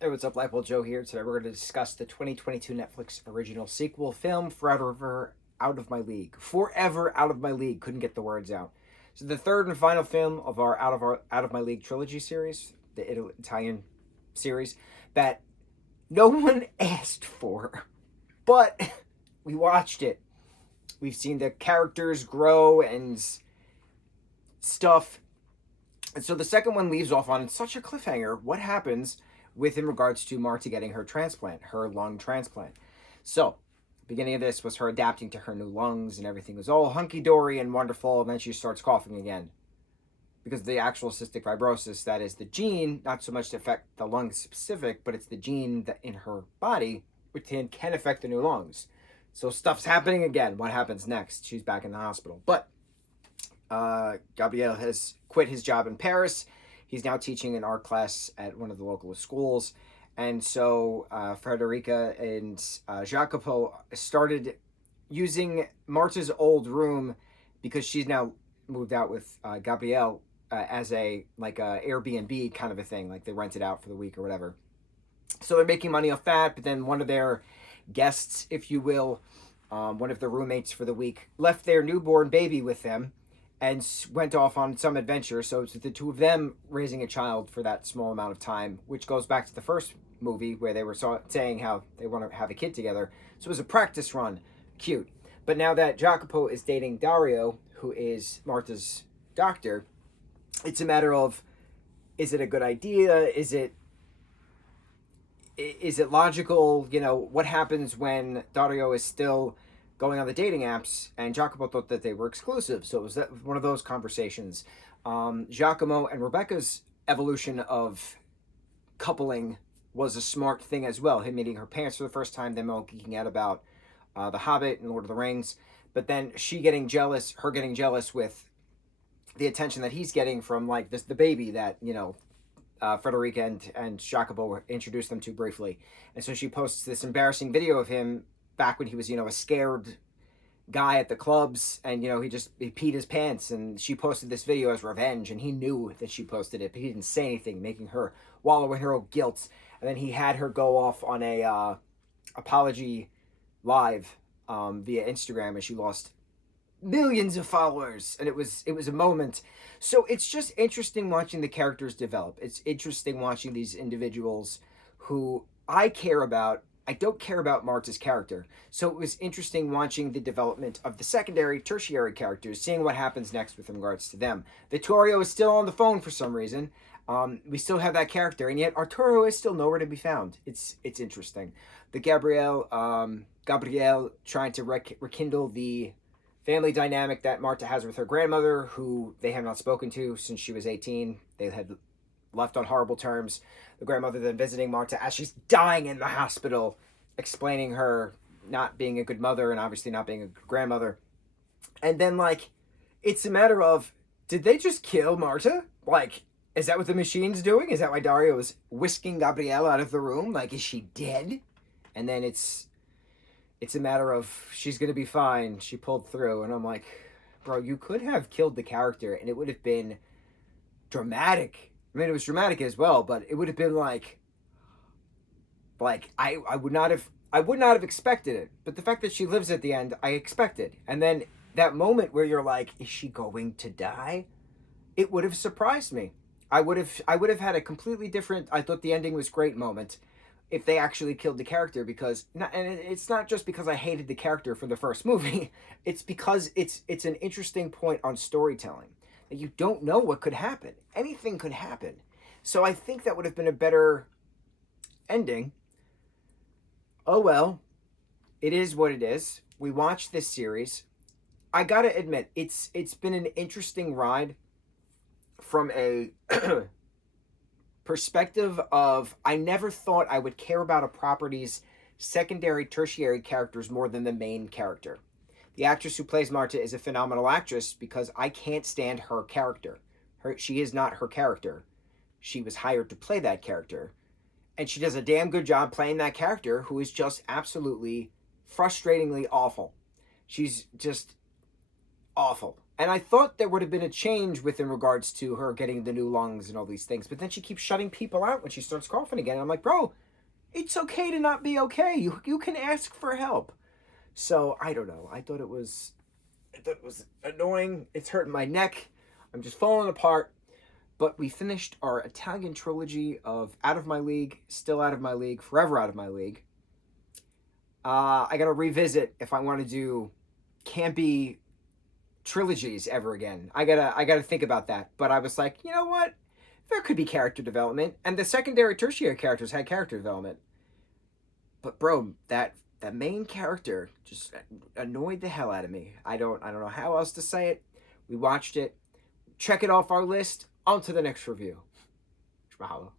Hey, what's up? Lightboltjoe here. Today we're going to discuss the 2022 Netflix original sequel film, Forever Out of My League. Forever Out of My League. Couldn't get the words out. So the third and final film of our Out of My League trilogy series, the Italian series, that no one asked for, but we watched it. We've seen the characters grow and stuff. And so the second one leaves off on such a cliffhanger. What happens in regards to Marta getting her transplant, her lung transplant? So, beginning of this was her adapting to her new lungs, and everything was all hunky-dory and wonderful, and then she starts coughing again. Because the actual cystic fibrosis, that is the gene, not so much to affect the lungs specific, but it's the gene that in her body, which can affect the new lungs. So stuff's happening again. What happens next? She's back in the hospital. But Gabriel has quit his job in Paris. He's now teaching an art class at one of the local schools. And so Frederica and Jacopo started using Marta's old room, because she's now moved out with Gabriel, as a Airbnb kind of a thing. Like they rent it out for the week or whatever. So they're making money off that. But then one of their guests, if you will, one of the roommates for the week, left their newborn baby with them and went off on some adventure. So it's the two of them raising a child for that small amount of time, which goes back to the first movie where they were saying how they want to have a kid together. So it was a practice run. Cute. But now that Jacopo is dating Dario, who is Marta's doctor, it's a matter of, is it a good idea? Is it logical? You know, what happens when Dario is still going on the dating apps, and Giacomo thought that they were exclusive. So it was one of those conversations. Giacomo and Rebecca's evolution of coupling was a smart thing as well. Him meeting her parents for the first time, them all geeking out about The Hobbit and Lord of the Rings. But then her getting jealous with the attention that he's getting from like the baby that, Frederica and Jacopo introduced them to briefly. And so she posts this embarrassing video of him back when he was, a scared guy at the clubs, and, he peed his pants, and she posted this video as revenge, and he knew that she posted it, but he didn't say anything, making her wallow in her own guilt. And then he had her go off on a apology live via Instagram, and she lost millions of followers, and it was a moment. So it's just interesting watching the characters develop. It's interesting watching these individuals who I care about. I don't care about Marta's character. So it was interesting watching the development of the secondary, tertiary characters, seeing what happens next with regards to them. Vittorio is still on the phone for some reason. We still have that character, and yet Arturo is still nowhere to be found. It's interesting. The Gabriel trying to rekindle the family dynamic that Marta has with her grandmother, who they have not spoken to since she was 18. They had left on horrible terms. The grandmother then visiting Marta as she's dying in the hospital, explaining her not being a good mother and obviously not being a good grandmother. And then, it's a matter of, did they just kill Marta? Is that what the machine's doing? Is that why Dario is whisking Gabrielle out of the room? Is she dead? And then it's a matter of, she's going to be fine. She pulled through. And I'm like, bro, you could have killed the character and it would have been dramatic. I mean, it was dramatic as well, but it would have been I would not have expected it. But the fact that she lives at the end, I expected. And then that moment where you're like, is she going to die? It would have surprised me. I would have had a completely different, I thought the ending was great moment if they actually killed the character, and it's not just because I hated the character from the first movie. It's because it's an interesting point on storytelling. You don't know what could happen. Anything could happen. So I think that would have been a better ending. Oh well, it is what it is. We watched this series. I gotta admit, it's been an interesting ride from a perspective of, I never thought I would care about a property's secondary, tertiary characters more than the main character. The actress who plays Marta is a phenomenal actress because I can't stand her character. She is not her character. She was hired to play that character. And she does a damn good job playing that character, who is just absolutely frustratingly awful. She's just awful. And I thought there would have been a change within regards to her getting the new lungs and all these things. But then she keeps shutting people out when she starts coughing again. And I'm like, bro, it's okay to not be okay. You can ask for help. So I don't know. I thought it was annoying. It's hurting my neck. I'm just falling apart. But we finished our Italian trilogy of Out of My League, Still Out of My League, Forever Out of My League. I gotta revisit if I want to do campy trilogies ever again. I gotta think about that. But I was like, you know what? There could be character development, and the secondary, tertiary characters had character development. But bro, that main character just annoyed the hell out of me. I don't know how else to say it. We watched it. Check it off our list. On to the next review. Mahalo.